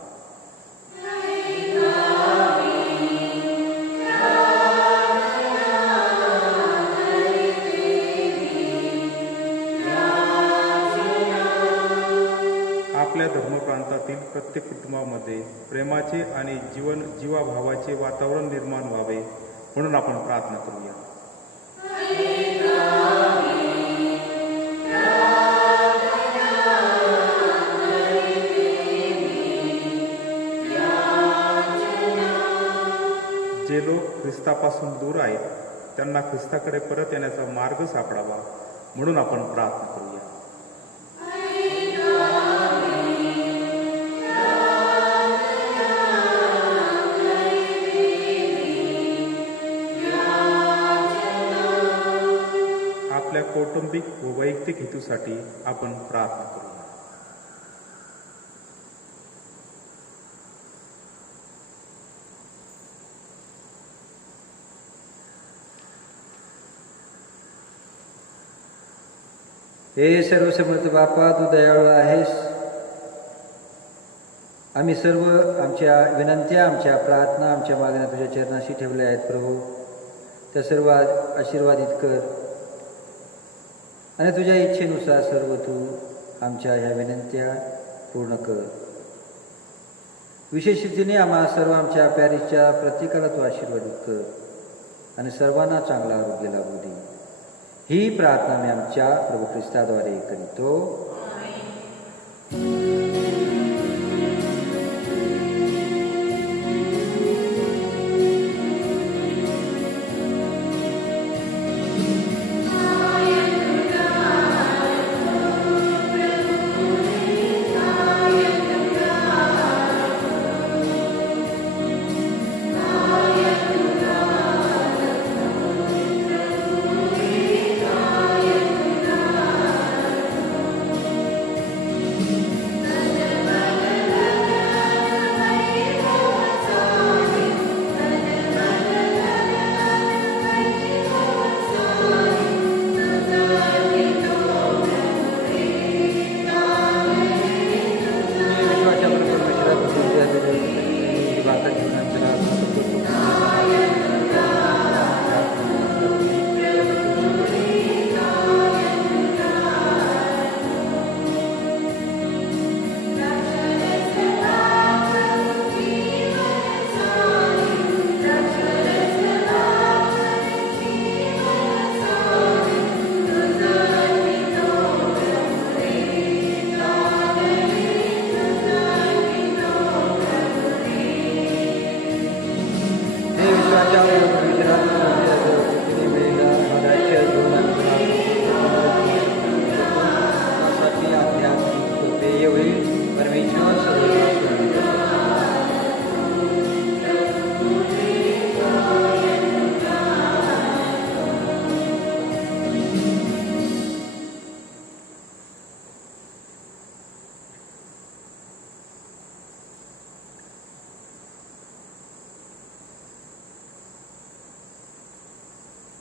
आपल्या धर्मप्रांतातील प्रत्येक कुटुंबामध्ये प्रेमाचे आणि जीवाभावाचे वातावरण निर्माण व्हावे म्हणून आपण प्रार्थना करूया. जे लोक ख्रिस्तापासून दूर आहेत त्यांना ख्रिस्ताकडे परत येण्याचा मार्ग सापडावा म्हणून आपण प्रार्थना करूया. हेतूसाठी आपण प्रार्थना करू. हे सर्वसमर्थ बापा, तू दयाळू आहेस. आम्ही सर्व आमच्या विनंत्या, आमच्या प्रार्थना, आमच्या मागण्या तुझ्या चरणाशी ठेवल्या आहेत प्रभू. त्या सर्व आशीर्वादित कर आणि तुझ्या इच्छेनुसार सर्व तू आमच्या ह्या विनंत्या पूर्ण कर. विशेष रीतीने आम्हा सर्व आमच्या प्यारीच्या प्रत्येकाला तू आशीर्वादित कर आणि सर्वांना चांगला आरोग्य लाभू दे. ही प्रार्थना मी आमच्या प्रभू ख्रिस्ताद्वारे करीतो.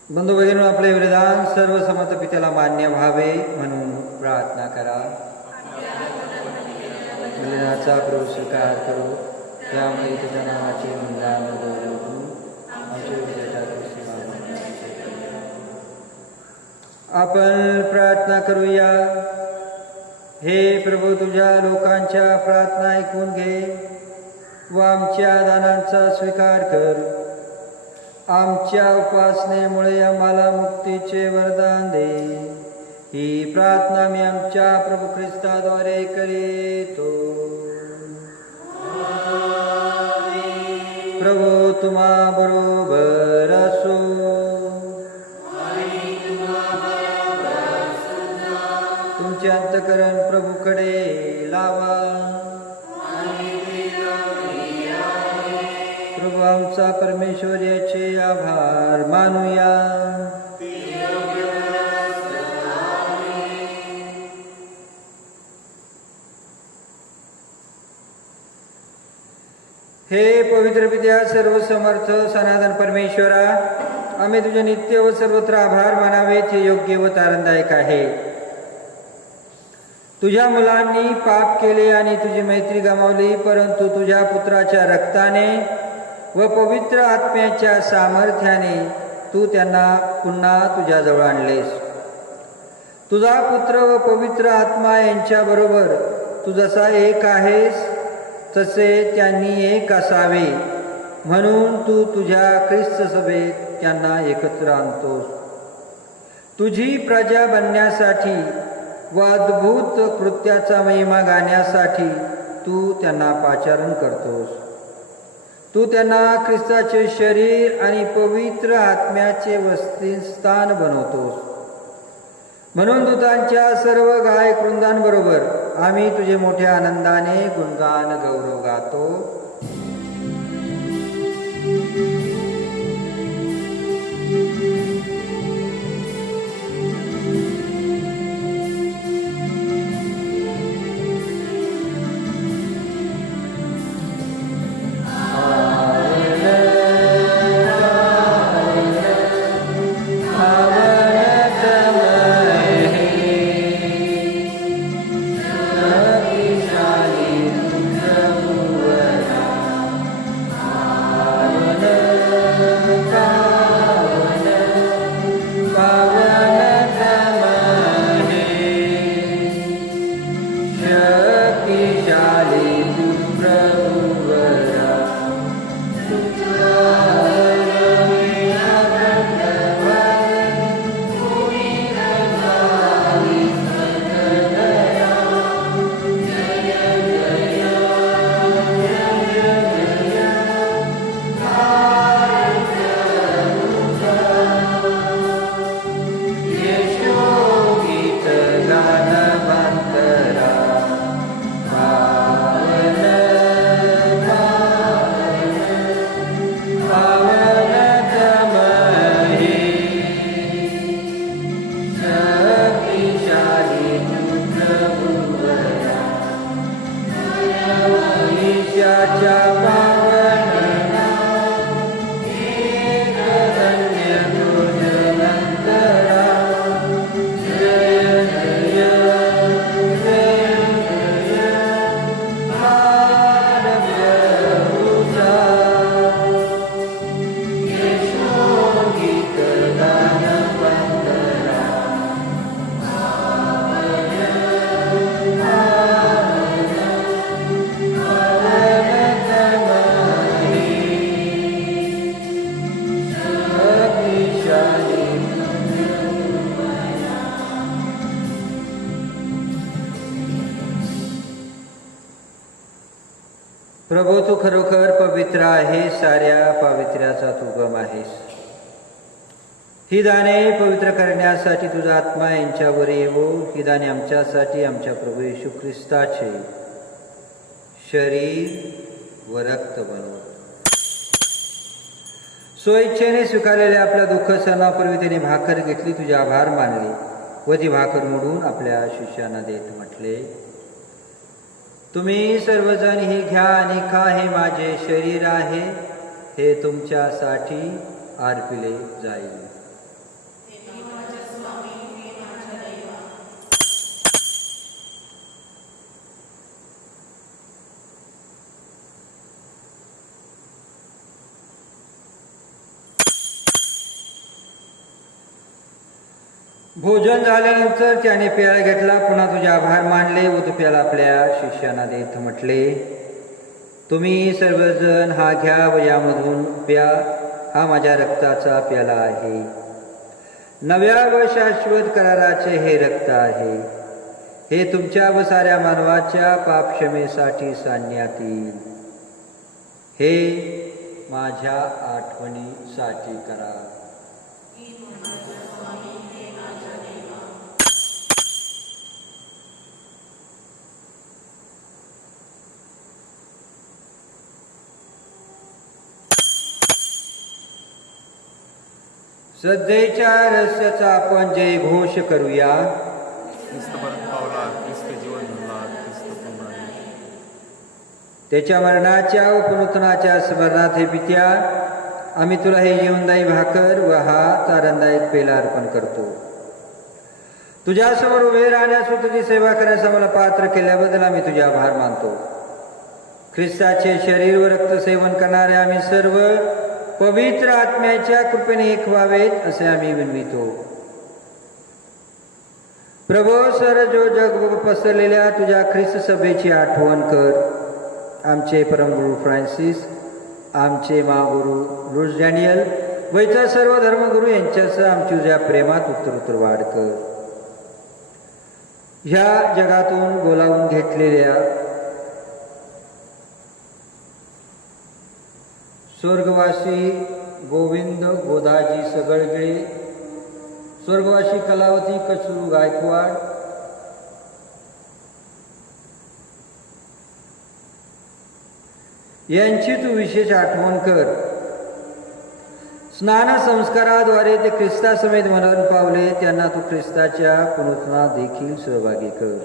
बंधू भगिनी, आपले विधान सर्व समर्थ पित्याला मान्य व्हावे म्हणून प्रार्थना करा. बलिदानाचा प्रभू स्वीकार करू, त्यामुळे तुझ्या नावाचे गुणगान गौरवू. आमच्या आपण प्रार्थना करूया. हे प्रभू, तुझ्या लोकांच्या प्रार्थना ऐकून घे व आमच्या दानांचा स्वीकार कर. आमच्या उपासनेमुळे आम्हाला मुक्तीचे वरदान दे. ही प्रार्थना मी आमच्या प्रभू ख्रिस्ताद्वारे करीतो. प्रभू तुम्हा बरोबर असो. तुमचे अंतःकरण प्रभूकडे लावा. प्रभू आमचा परमेश्वर याचे आभार मानूया. हे पवित्र पित्या, सर्व समर्थ सनातन परमेश्वरा, आम्ही तुझे नित्य व सर्वत्र आभार मानावेत हे योग्य व तारणदायक आहे. तुझ्या मुलांनी पाप केले आणि तुझी मैत्री गमावली, परंतु तुझ्या पुत्राच्या रक्ताने व पवित्र आत्म्याच्या सामर्थ्याने तू त्यांना पुन्हा तुझ्याजवळ आणलेस. तुझा पुत्र व पवित्र आत्मा यांच्याबरोबर तू जसा एक आहेस तसे त्यांनी एक असावे म्हणून तू तुझ्या ख्रिस्त सभेत त्यांना एकत्र आणतोस. तुझी प्रजा बनण्यासाठी व अद्भुत कृत्याचा महिमा गाण्यासाठी तू त्यांना पाचारण करतोस. तू त्यांना ख्रिस्ताचे शरीर आणि पवित्र आत्म्याचे वसतिस्थान बनवतोस. म्हणून दूतांच्या सर्व गायक वृंदांबरोबर आम्ही तुझे मोठ्या आनंदाने गुणगान गौरव गातो. देवाच्या पावन नाम, एक धन्य तुझ नंतरा. जय जय जय जय भारत प्रभूचा. यशोगीत गान वंदना. प्रभू तू खरोखर पवित्र आहे, साऱ्या पावित्र्याचा तू गम आहेस. ही दाणे पवित्र करण्यासाठी तुझा आत्मा यांच्यावर येवो. ही दाणे आमच्यासाठी आमच्या प्रभू येशू ख्रिस्ताचे शरीर व रक्त बनवो. स्वइच्छेने स्वीकारलेल्या आपल्या दुःख सणापूर्वी त्याने भाकर घेतली, तुझे आभार मानले व ती भाकर मोडून आपल्या शिष्यांना देत म्हटले, तुम्ही सर्वजण हे घ्या आणि खा, हे माझे शरीर आहे, हे तुमच्यासाठी अर्पिले जाईल. भोजन झाल्यानंतर त्याने प्याला घेतला, पुन्हा तुझे आभार मानले व तो प्याला आपल्या शिष्यांना देत म्हटले, तुम्ही सर्वजण हा घ्या व यामधून प्या, हा माझ्या रक्ताचा प्याला आहे, नव्या व शाश्वत कराराचे हे रक्त आहे, हे तुमच्या व साऱ्या मानवाच्या पापक्षमेसाठी सांगण्यात येईल. हे माझ्या आठवणीसाठी करा. श्रद्धेच्या रहस्याचा आपण जय घोष करूया. ख्रिस्त परत पावला, ख्रिस्त जीवन धरला, ख्रिस्त पुन्हा येईल. त्याच्या मरणाच्या व पुनरुत्थानाच्या स्मरणात हे पित्या, आम्ही तुला हे जीवनदायी भाकर व हा तारणदायक पेला अर्पण करतो. तुझ्यासमोर उभे राहण्यास व तुझी सेवा करण्यास आम्हाला पात्र केल्याबद्दल आम्ही तुझे आभार मानतो. ख्रिस्ताचे शरीर व रक्त सेवन करणारे आम्ही सर्व पवित्र आत्म्याच्या कृपेने एक व्हावेत असे आम्ही विनवितो. प्रभो, सर्व जग पसरलेल्या तुझ्या ख्रिस्त सभेची आठवण कर. आमचे परमगुरू फ्रान्सिस, आमचे महागुरू लुईस डॅनियल व इतर सर्व धर्मगुरू यांच्यासह आमची तुझ्या प्रेमात उत्तरोत्तर वाढ कर. ह्या जगातून बोलावून घेतलेल्या स्वर्गवासी गोविंद गोदाजी सगळगे, स्वर्गवासी कलावती कचरू गायकवाड, यांची तू विशेष आठवण कर. स्नान संस्काराद्वारे ते ख्रिस्तासमेत मरण पावले, त्यांना तू ख्रिस्ताच्या पुनरुत्थानात देखील सहभागी कर.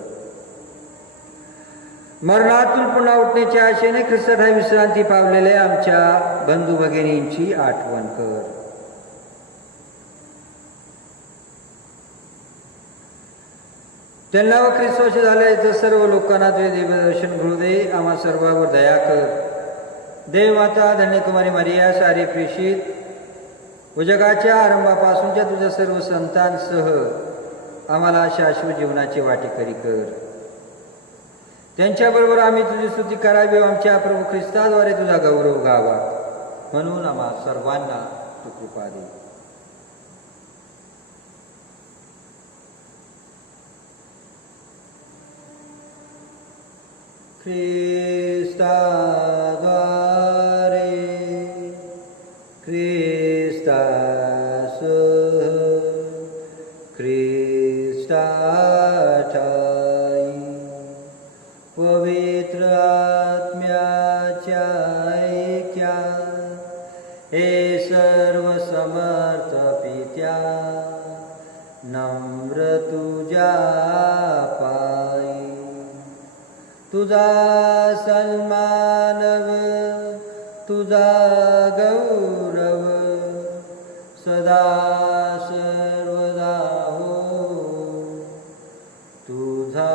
मरणातून पुन्हा उठण्याच्या आशेने ख्रिस्तात विश्रांती पावलेल्या आमच्या बंधू भगिनींची आठवण कर. त्यांना व ख्रिस्ताशी झाले सर्व लोकांना तुझे देवदर्शन घडू दे. आम्हा सर्वांवर दया कर. देवमाता धन्यकुमारी मरिया, सारे प्रेषित व जगाच्या आरंभापासूनच्या तुझ्या सर्व संतांसह आम्हाला शाश्वत जीवनाची वाटेकरी कर. त्यांच्याबरोबर आम्ही तुझी स्तुती करावी व आमच्या प्रभू ख्रिस्ताद्वारे तुझा गौरव गावा, म्हणून आम्हा सर्वांना तू कृपा दे. ख्रिस्ताद्वारे ख्रिस्तासह ख्रिस्ताठाई पवित्र आत्म्याच्या ऐक्या हे सर्व समर्थ पित्या नम्र तुझ्या पायी तुझा सन्मानव तुझा गौरव सदा सर्वदा हो तुझा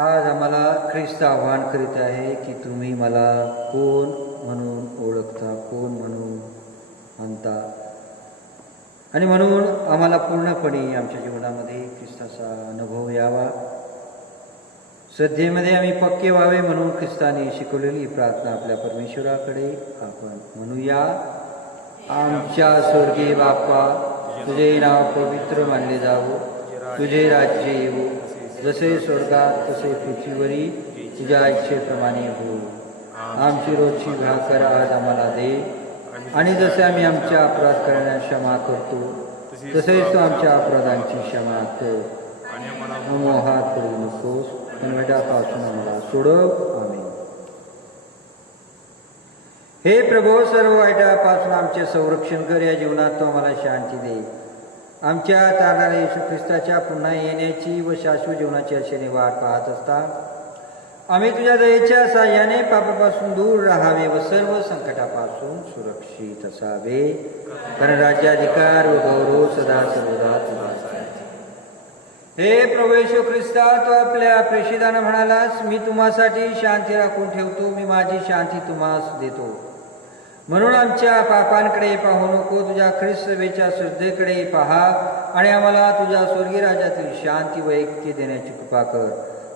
आज आम्हाला ख्रिस्त आव्हान करीत आहे की तुम्ही मला कोण म्हणून ओळखता, कोण म्हणून म्हणता, आणि म्हणून आम्हाला पूर्णपणे आमच्या जीवनामध्ये ख्रिस्ताचा अनुभव यावा. श्रद्धेमध्ये आम्ही पक्के व्हावे म्हणून ख्रिस्ताने शिकवलेली प्रार्थना आपल्या परमेश्वराकडे आपण म्हणूया. आमच्या स्वर्गीय बाप्पा, तुझे नाव पवित्र मानले जावो, तुझे राज्य येवो, जसे स्वर्गात तसे पृथ्वीवरी तुझ्या इच्छेप्रमाणे हो. आमची रोजची भाकर आज आम्हाला दे, आणि जसे आम्ही आमच्या अपराध करण्यास क्षमा करतो तसेच तू आमच्या अपराधांची क्षमा कर. मोहात पडू नकोस, पण वाईटापासून आम्हाला सोडव. आमेन. हे प्रभू, सर्व वाईटापासून आमचे संरक्षण कर. या जीवनात तू आम्हाला शांती दे. आमच्या तारणाऱ्या येशू ख्रिस्ताच्या पुन्हा येण्याची व शाश्वत जीवनाची आशेने वाट पाहत असता आम्ही तुझ्या दयेच्या साह्याने पापापासून दूर राहावे व सर्व संकटापासून सुरक्षित असावे. कारण राज्याधिकार व गौरव सदा सर्वदा तुझाच आहे. हे प्रभू येशू ख्रिस्ता, तो आपल्या प्रेषितानं म्हणालास, मी तुम्हासाठी शांती राखून ठेवतो, मी माझी शांती तुम्हास देतो. म्हणून आमच्या पापांकडे पाहू नको, तुझ्या ख्रिस्त सेवेच्या श्रद्धेकडे पहा आणि आम्हाला तुझ्या स्वर्गीय राज्यातील शांती व ऐक्य देण्याची कृपा कर.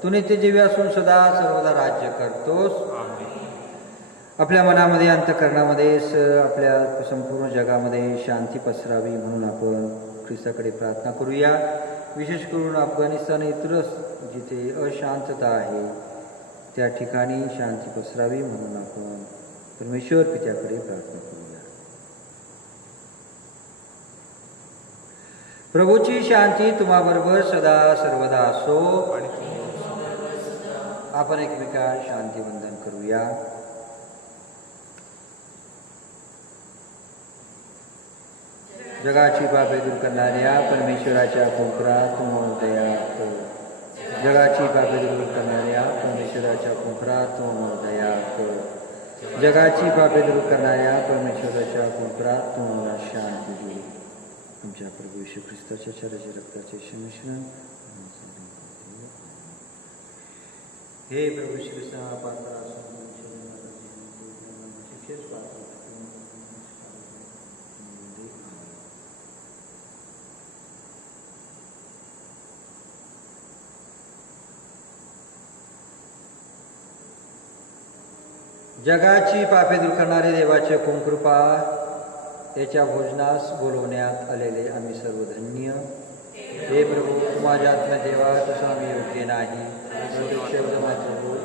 तू नित्यजीवी असून सदा सर्वदा राज्य करतोस. आपल्या मनामध्ये, अंतःकरणामध्ये, आपल्या संपूर्ण जगामध्ये शांती पसरावी म्हणून आपण ख्रिस्ताकडे प्रार्थना करूया. विशेष करून अफगाणिस्तान इतर जिथे अशांतता आहे त्या ठिकाणी शांती पसरावी म्हणून आपण परमेश्वर पित्याकडे प्रार्थना करूया. प्रभूची शांती तुम्हाबरोबर सदा सर्वदा असो. आपण एकमेकांना शांती वंदन करूया. जगाची पापे दूर करणाऱ्या परमेश्वराच्या कुंकरात दया कर. जगाची पापे दूर करणाऱ्या परमेश्वराच्या कुंकरात दया कर. जगाची पापे दूर करणाऱ्या परमेश्वराच्या कुंकरात मला शांती दे. आमच्या प्रभू येशू ख्रिस्ताच्या शरीराच्या रक्ताचे मिश्रण. हे प्रभू श्री कृष्ण पात्र जगाची पापे दूर करणारे देवाचे कुंकृपा याच्या भोजनास बोलवण्यात आलेले आम्ही सर्व धन्य. हे प्रभू, माझ्या आत्मदेवा तसा आम्ही योग्य नाही, शब्द मात्र बोल.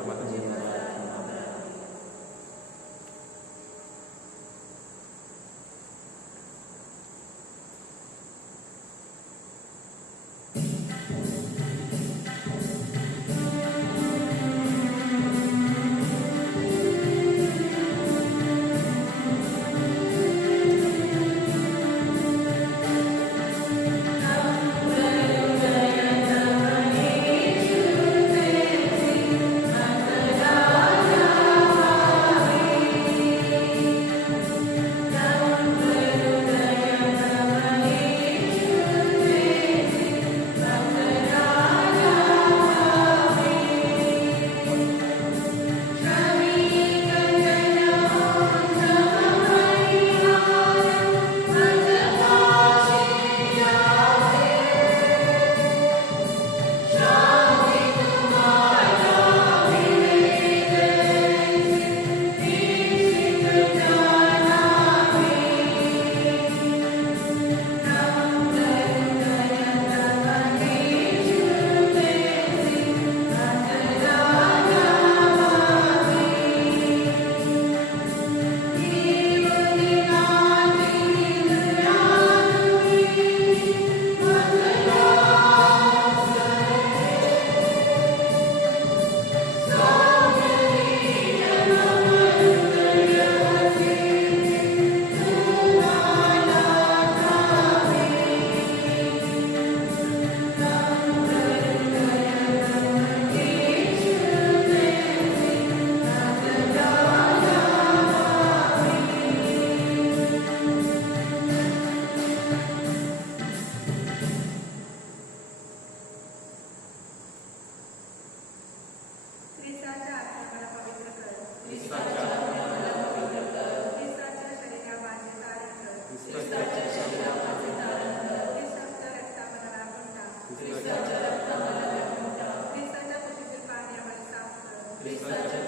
ख्रिस्ताच्या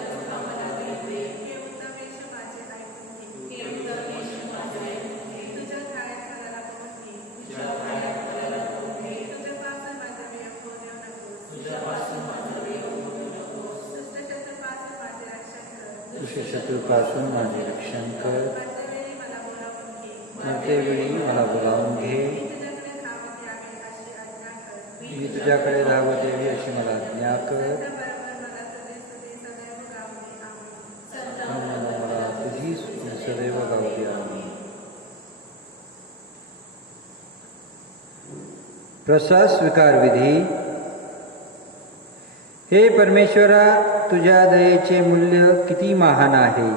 दुःखा मला घेते हे उत्तम यश माझे ऐकून घे तुझ्या ठाण्यात मला लपवून घे तुझ्यापासून माझा वियोग होऊ देऊ नकोस दुष्ट शत्रूपासून माझे रक्षण कर मध्यवेळी मला बोलावून घे मी तुझ्याकडे धावत यावी अशी मला आज्ञा कर मला तुझी सदैव गावली आम्ही. प्रसाद स्वीकार विधी. हे परमेश्वरा, तुझ्या दयेचे मूल्य किती महान आहे.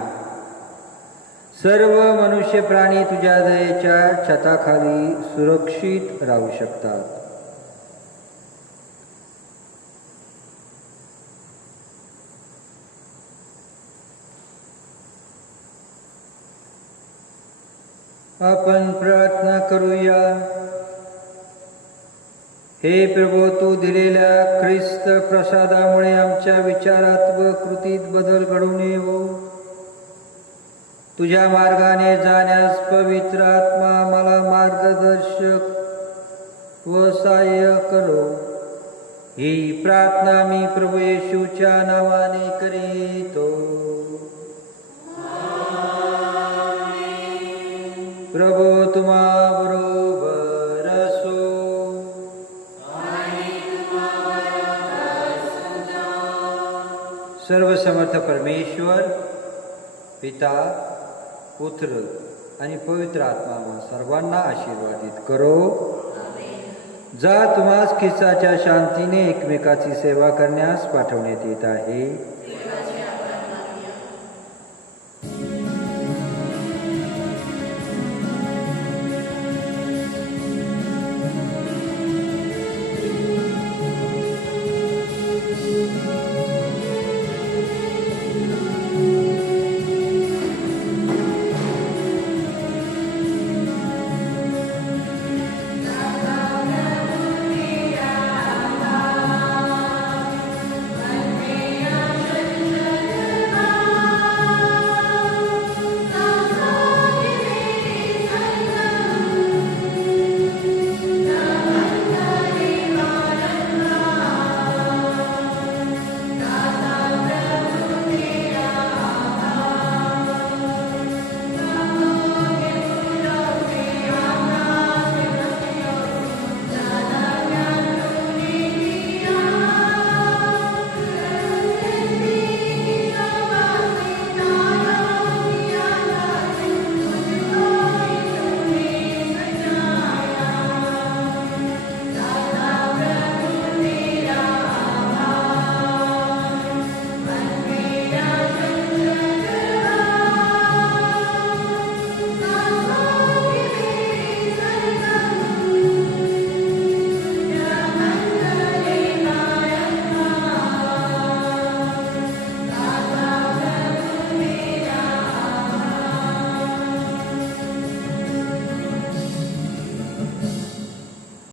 सर्व मनुष्य प्राणी तुझ्या दयेच्या छताखाली सुरक्षित राहू शकतात. आपण प्रार्थना करूया. हे प्रभू, तू दिलेल्या ख्रिस्त प्रसादामुळे आमच्या विचारात व कृतीत बदल घडून येवो. तुझ्या मार्गाने जाण्यास पवित्र आत्मा मला मार्गदर्शक व सहाय्य करो. ही प्रार्थना मी प्रभू येशूच्या नावाने करीतो. प्रभू तुम्हा बरोबर असो. सर्वसमर्थ परमेश्वर पिता, पुत्र आणि पवित्र आत्मा सर्वांना आशीर्वादित करो. जा, तुम्हास ख्रिस्ताच्या शांतीने एकमेकाची सेवा करण्यास पाठवण्यात येत आहे.